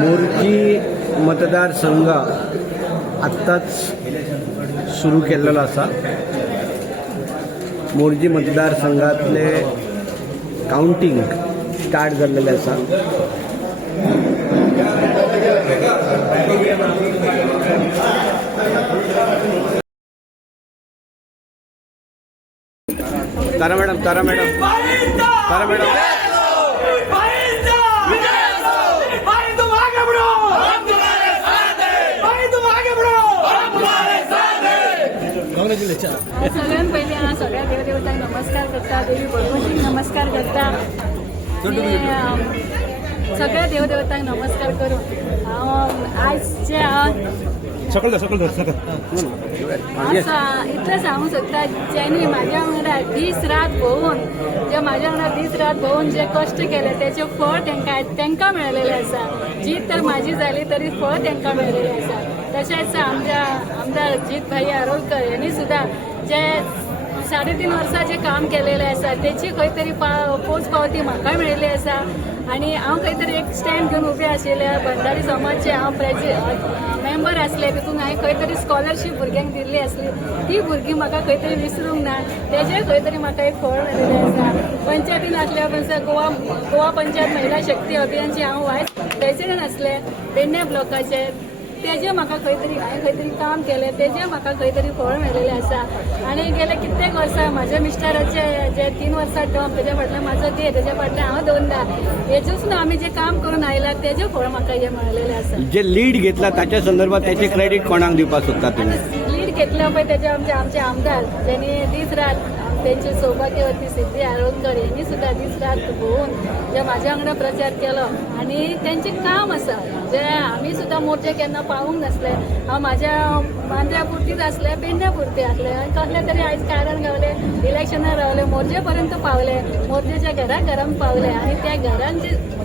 मोर्जी मतदारसंघ आत्ताच सुरू केलेला असा. मोर्जी मतदारसंघातले काउंटिंग स्टार्ट झालेले असा. तारा मॅडम सगळ्यात पहिले हा सगळ्या देवदेवतांक नमस्कार करता, देवी भगवतीक नमस्कार करता. सगळ्या देवदेवतांक नमस्कार करून आजच्या इतलं सांगू शकता, ज्यांनी माझ्या वांगडा दीस रात भोवून जे कष्ट केले त्याचे फळ तांकां मेळलेले आसा. जीत तर माझी झाली तरी फळ तांकां मेळलेले आसा. तशेंच आमच्या आमदार जीत भाई आरोलकर यांनी सुद्धा जे 3.5 वर्सां जे काम केलेले आसा त्याची खंय तरी पोच पावती म्हाका मेळिल्ली आसा. आणि हांव खंय तरी एक स्टँड घेवन उबें आशिल्ले. भंडारी समाजचे हांव मेंबर आसले. तितून हांवें खंय तरी स्कॉलरशीप भुरग्यांक दिल्ली आसली. ती भुरगीं म्हाका खंय तरी विसरूंक ना. तेजेर खंय तरी म्हाका एक फळ मेळिल्लें आसा. पंचायतीन आसल्या उपरांत गोवा पंचायत महिला शक्ती अभियानची हांव वायस प्रेसिडेंट आसले पेडणे ब्लॉकाचे. तेजे म्हाका खंय तरी हांवें खंय तरी काम केलें. तेजे म्हाका खंय तरी फळ मेळिल्लें आसा. आनी गेले कित्येक वर्सां म्हाज्या मिस्टराचे जे 3 वर्सां टर्म तेजे फाटल्यान म्हाजो तेजे फाटल्यान हांव 2दा हेजूच आमी जे काम करून आयला तेजे फळ म्हाका हे मेळिल्लें आसा. जे लीड घेतला त्याच्या संदर्भात त्याचे क्रेडिट कोणाक दिवपाक सोदता तुम्ही? लीड घेतल्या पळय तेजे आमचे आमदार ज्यांनी दीस रात त्यांचे सौभाग्यवती सिद्धी आरोलकर यांनी सुद्धा दीस रात भोवून जे माझ्या वांगडा प्रचार केलो. आणि त्यांचे काम आसा जे आमी सुद्धा मोर्चे केन्ना पावूंक नासले. हांव म्हाज्या मांद्र्या पुरतीच आसले, पेडण्या पुरती आसले. आनी कसले तरी आयज कारण गावले, इलेक्शनार रावले, मोर्चे पर्यंत पावले, मोर्चेच्या घरांत पावले. आणि त्या घरान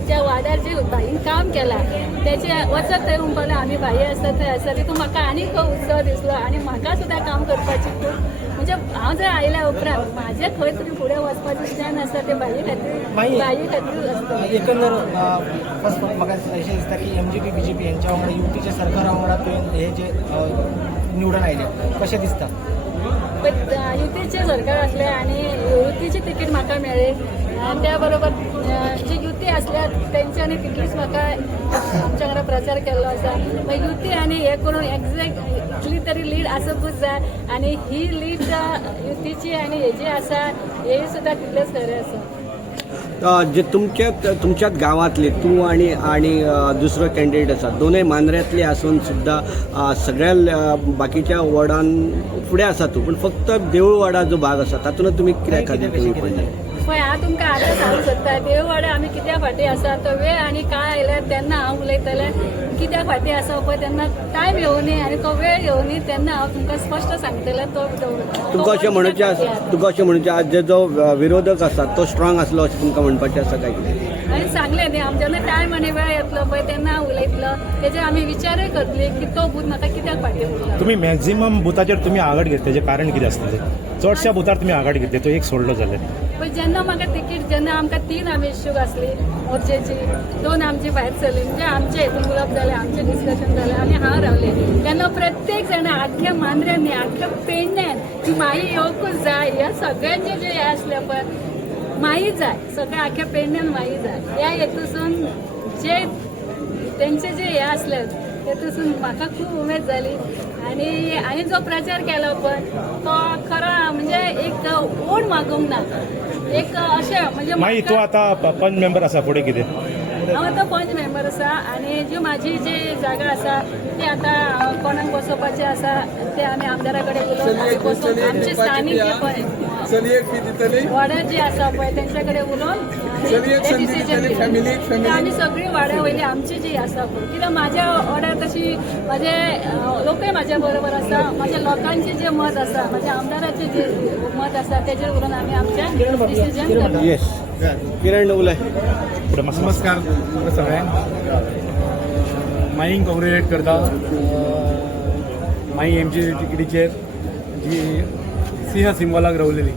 ज्या वाड्यार जे भाईन काम केला त्याचे वचत थंय उमपले आमी भाई आसा थंय आसा. तितून म्हाका आनीक उत्सव दिसलो. आणि म्हाका सुद्धा काम करपाची खूब म्हणजे हांव जर आयल्या उपरांत म्हाजे खंय तरी फुडें वचपाचें स्टँड आसा ते भाई खातीर आसता. एकंदर फर्स्ट म्हाका अशें दिसता की MGP BJP यांच्या वांगडा युतीच्या सरकारा वांगडा हे जे निवडून आयले कशें दिसता? युतीचे सरकार असले आणि युतीची तिकीट म्हाका मेळ्ळी. त्या बरोबर जी युती असल्या तेंच्यांनी तिकीट म्हाका आमच्या वांगडा प्रचार केल्लो आसा. युती आनी हे करून एक्झॅक्टली तरी लीड आसपूच जाय. आणि ही लीड युतीची आणि हे जे आसा हे सुद्धा तितलेच खरें आसा. जे तुमच्याच गावातले तू आणि दुसरो कॅन्डिडेट आसा दोनूय मांद्र्यातले आसून सुद्धा सगळ्या बाकीच्या वॉर्डान फुडें आसा तूं. पण फक्त देऊळवाडा जो भाग आसा तातूंत तुमी कित्याक खातीर कमी पडले? पळय हांव तुमकां आतां सांगूंक सोदता देऊळवाडा आमी कित्या फाटी आसा तो वेळ आनी काळ आयल्यार तेन्ना हांव उलयतलें. कित्या फाटी आसा पळय तेन्ना टायम येवनी आनी तो वेळ येवनी तेन्ना हांव तुमकां स्पश्ट सांगतलें. तुका अशें म्हणचे आज जो विरोधक आसा तो स्ट्रॉंग आसलो अशें तुमकां म्हणपाचें आसा काय? आनी सांगलें न्ही हांव जेन्ना टायम आनी वेळ येतलो पळय तेन्ना हांव उलयतलो. तेजेर आमी विचारूय करतली की तो बूथ म्हाका कित्याक फाटी उरला. तुम्ही मॅक्झिमम बुथाचेर तुम्ही आघाडी घेतले तेजें कारण कितें आसतलें? चडशा बुथार तुम्ही आघाडी घेतली तो एक सोडलो जाल्यार पण जेन्ना म्हाका तिकीट जेन्ना आमकां 3 आमी इश्यूक आसली मोर्चेची 2 आमची भायर सरली म्हणजे आमचे हितून उलोवप जालें आमचें डिस्कशन जालें आनी हांव रावलें. तेन्ना प्रत्येक जाणा आख्ख्या मांद्र्यान न्ही आख्ख्या पेडण्यान की माई येवकूच जाय. ह्या सगळ्यांचे जे हे आसले पळय माई जाय सगळ्या आख्ख्या पेडण्यान माई जाय. ह्या हेतूसून जे तेंचे जे हे आसले तेतूसून म्हाका खूब उमेद जाली. आणि जो प्रचार केलो पळय तो खरो म्हणजे एक ओड मागूंक ना. एक अशें म्हणजे माई तो आता पंच मेंबर आसा फुडें कितें? हांव आतां पंच मेंबर आसा. आणि म्हाजी जी जागा आसा ती आतां कोणाक बसोवपाचें आसा ते आमी आमदारा कडेन उलोवन बसोवन आमचे स्थानीक जे पळय वाड्यार जी आसा पळय तेंच्या कडेन उलोवन ते डिसिजन आमी सगळीं वाड्या वयली आमची जी आसा पळय. कित्याक म्हाज्या वाड्यार तशी म्हाजे लोकय म्हाज्या बरोबर आसा. म्हाज्या लोकांचें जें मत आसा म्हाज्या आमदाराचें जें मत आसा तेजेर उलोवन आमी आमचें डिसिजन करता. किरण उलय. नमस्कार सगळ्यांक. माईंक कॉंग्रेच्युलेट करता. माई एमची तिकेटीचेर जी सिंह सिंबलाक रावलेली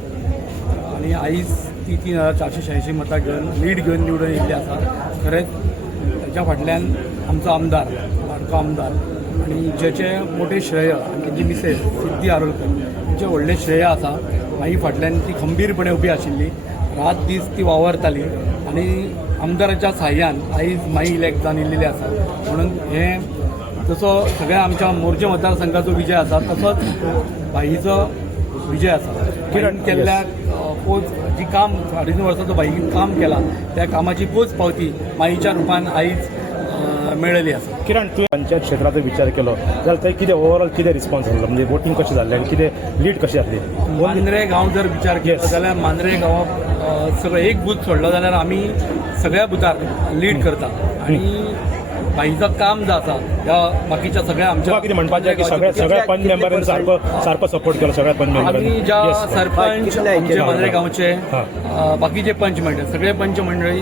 आणि आयज युती 3,486 मतां घेवन लीड घेवन निवडून येयल्ली आसा. खरेंच ताच्या फाटल्यान आमचो आमदार लाडको आमदार आनी जेचे मोठे श्रेय आनी तेजी मिसेस सिद्धी आरोलकर तेंचें व्हडलें श्रेय आसा. माई फाटल्यान ती खंबीरपणे उबी आशिल्ली, रात दीस ती वावरताली आनी आमदाराच्या साह्यान आयज माई इलेक्ट जावन येयल्लेली आसा. म्हणून हें जसो सगळ्या आमच्या मोर्चे मतदारसंघाचो विजय आसा तसोच बाईचो विजय आसा. किरण केल्ल्या पोच जी काम 2.5 वर्साचो बाईन काम केलां त्या कामाची पोच पावती माईच्या रुपान आयज मेळिल्ली आसा. किरण तुवें पंचायत क्षेत्राचो विचार केलो जाल्यार थंय कितें ओवरऑल कितें रिस्पॉन्स आसलो, म्हणजे वोटींग कशें जाल्लें आनी कितें लीड कशी जातली? मांद्रे गांव जर विचार केलो जाल्यार मांद्रे गांवांत सगळें एक बूथ सोडलो जाल्यार आमी सगळ्या बुथार लीड करता आणि बाईचं काम जो आसा त्या बाकीच्या सगळ्या आमच्या कितें म्हणपाचें की सगळ्या पंच मेंबरांनी सारको सपोर्ट केलो सगळ्या पंच मेंबरांनी. आम्ही ज्या सरपंच आमचे मांद्रे गांवचे हां. बाकीचे पंच मंडळ सगळे पंच मंडळी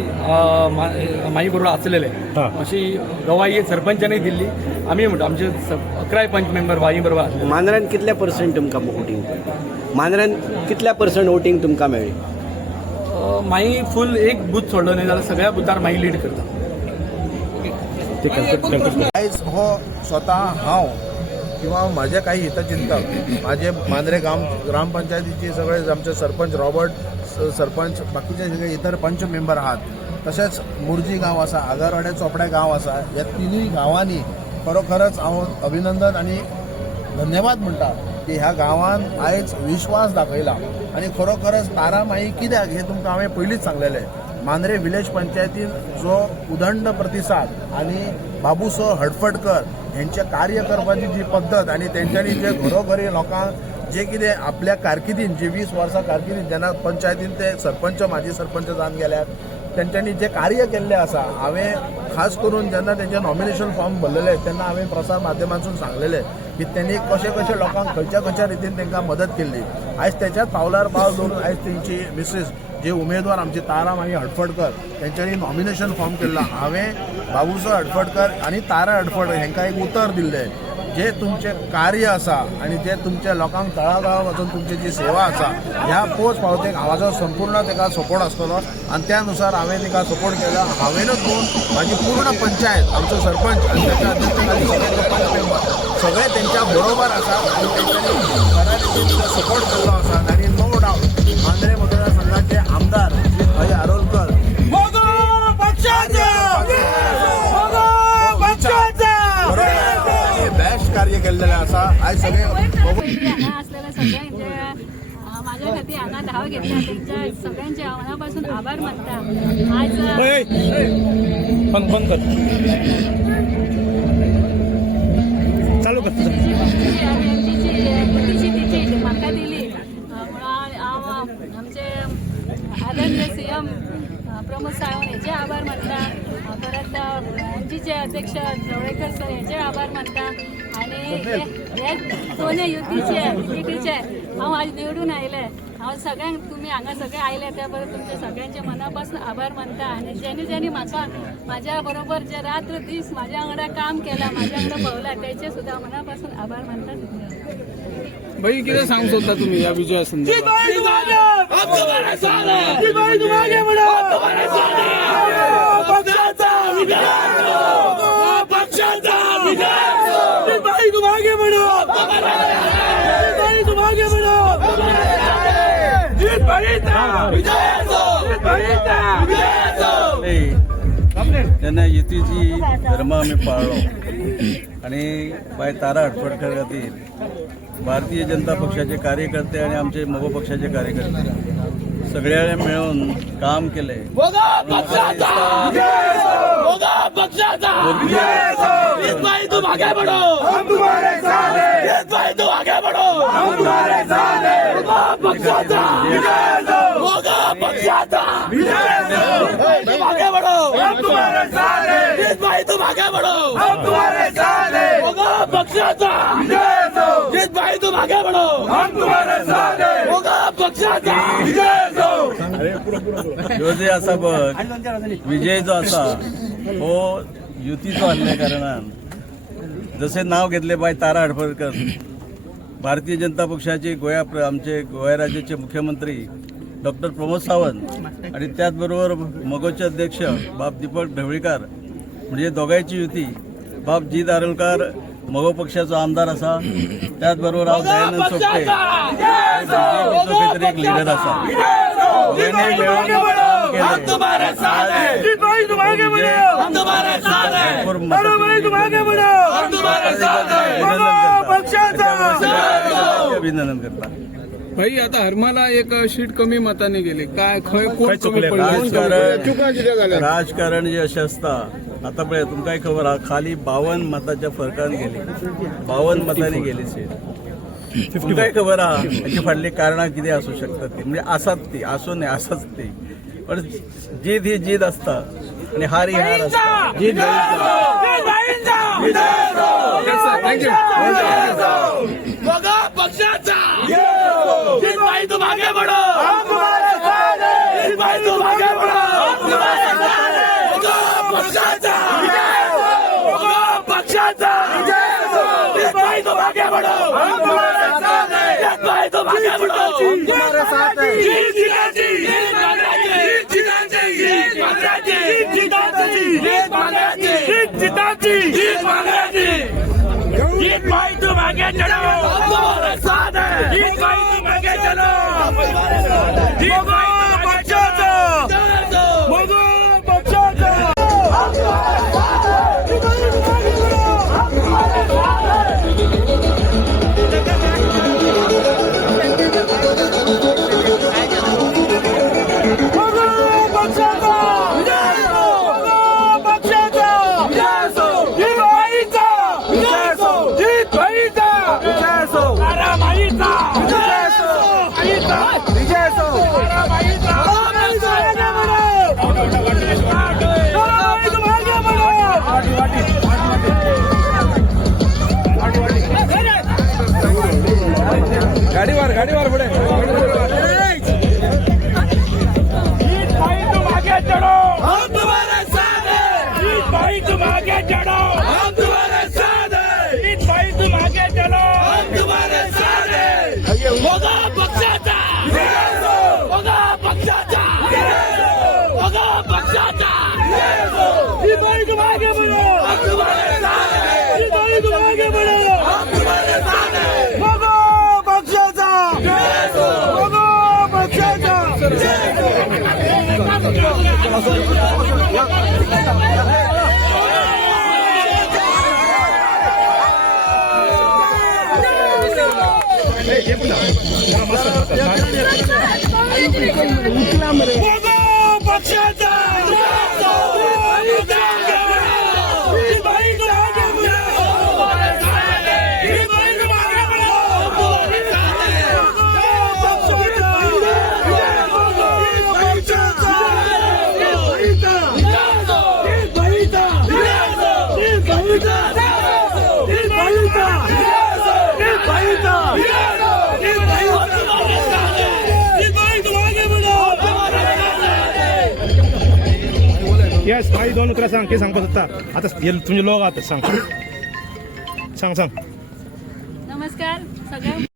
माई बरोबर आसलेले हां. अशी गवाही सरपंचांनी दिल्ली. आमी म्हणटा आमचे 11 पंच मेंबर बाई बरोबर आसले. मांद्र्यान कितल्या पर्सेंट तुमकां वोटींग मांद्र्यान कितल्या पर्सेंट वोटींग तुमकां मेळ्ळी? माई फूल एक बूथ सोडलो न्ही जाल्यार सगळ्या बुथार माई लीड करता. आयज हो स्वता हांव किंवा माझे काही हितचिंतक माझे मांद्रे ग्रामपंचायतीचे सगळे आमचे सरपंच रॉबर्ट सरपंच बाकीचे सगळे इतर पंच मेंबर आहात तशेंच मुर्जी गांव आसा आगारवाडे चोपडे गांव आसा ह्या तिनूय गांवांनी खरोखरच हांव अभिनंदन आनी धन्यवाद म्हणटा की ह्या गांवान आयज विश्वास दाखयला आनी खरोखरच तारामाई कित्याक हे तुमकां हांवें पयलींच सांगलेलें. मांद्रे विलेज पंचायतीन जो उदंड प्रतिसाद आणि बाबूसो हडफडकर यांचे कार्य करपाची जी पद्दत आणि त्यांच्यानी जे घरोघरी लोकांक जे कितें आपल्या कारकिर्दीन जी 20 वर्सां कारकिर्दीन जेन्ना पंचायतीन ते सरपंच माजी सरपंच जावन गेल्यात त्यांच्यानी जे कार्य केल्लें आसा हांवें खास करून जेन्ना तेंचे नॉमिनेशन फॉर्म भरलेले तेन्ना हांवें प्रसार माध्यमांतून सांगलेलें की त्यांनी कशे लोकांक खंयच्या रितीन तांकां मदत केल्ली. आयज तेच्याच पावलार पावल दवरून आयज तेंची मिसेस जे उमेदवार आमचे तारामाई हडफडकर त्यांच्यानी नॉमिनेशन फॉर्म केला. हांवें बाबूसो हडफडकर आणि तारा हडफडकर हांकां एक उतर दिल्लें जे तुमचे कार्य आसा आणि जे तुमच्या लोकांक तळागाळा वचून तुमची जी सेवा आसा ह्या पोच पावतेक हांवाचो संपूर्ण ताका सपोर्ट आसतलो आणि त्यानुसार हांवें तिका सपोर्ट केला. हांवेनूच न्हू म्हाजी पूर्ण पंचायत आमचो सरपंच आणि त्याच्या अध्यक्षाखाली सगळे पंच मेंबर सगळे त्यांच्या बरोबर आसा आणि तेंच्यांनी खऱ्या रितीन सपोर्ट केल्लो आसा आणि नो डावट मांद्रे मतदारसंघाचे आमदार भाई आरोलकर बेस्ट कार्य केलेले आसा. आयज सगळे हांगा असलेल्या सगळ्यांचे माझ्या खातीर हांगा धाव घेतला त्यांच्या सगळ्यांचे हांव मनापासून आभार मानता. आज बंद कर चालू कर तिची म्हाका दिली म्हणून हांव आमचे आदरणीय CM प्रमोद सावंत हेचे आभार मानता. परत एमजीचे अध्यक्ष ढवळेकर सर हेचे आभार मानता. आणि हे दोन्ही युतीचे तिकीटीचे हांव आज निवडून आयले. हांव सगळ्यांक तुमी हांगा सगळे आयले त्या बरोबर तुमचे सगळ्यांचे मनापासून आभार मानता. आणि ज्यांनी म्हाका म्हाज्या बरोबर जे रात्र दीस म्हाज्या वांगडा काम केला म्हाज्या वांगडा भोवला त्याचे सुद्धा मनापासून आभार मानता. बाई कितें सांगूंक सोदता तुमी ह्या विजया संदर्भात? तेन्ना युतीची धर्म आमी पाळ्ळो आणि बाय तारा हडफडकर खातीर भारतीय जनता पक्षाचे कार्यकर्ते आणि आमचे मोगो पक्षाचे कार्यकर्ते सगळ्यांनी मिळून काम केले. ह्यो जे आसा पळय विजय जो आसा हो युतीचो आसल्या कारणान जसे नाव घेतले बाय तारा हडफडकर भारतीय जनता पक्षाचे आमचे गोंय राज्याचे मुख्यमंत्री डॉक्टर प्रमोद सावंत आणि त्याचबरोबर मगोचे अध्यक्ष बाप दीपक ढवळीकर म्हणजे दोगांची युती बाप जी दारोलकार मगो पक्षाचो आमदार असा त्याचबरोबर हांव दयानंद सोपटे बीजेपीचो खंय तरी एक लिडर असा दोगांनी मेळून अभिनंदन करता. भाई आता हरमाला एक शीट कमी मताने गेले काय खंय कोण काय चुकले? राजकारण जे अशें आसता आता पळय तुमकांय खबर आहा खाली 52 मताच्या फरकान गेली 52 मतांनी गेली सीट. तुमकांय खबर आहा हाची फाटली कारणां कितें आसूं शकतात ती म्हणजे आसात ती आसूं न्ही आसाच ती पण जीत ही जीत असता आणि हार ही हार असता. जीत गाडीवर पुढे यस भाई दोन उतरा सांग ते सांगतो आता आता तुमचे लोक आता सांग सांग सांग. नमस्कार सगळ्यांक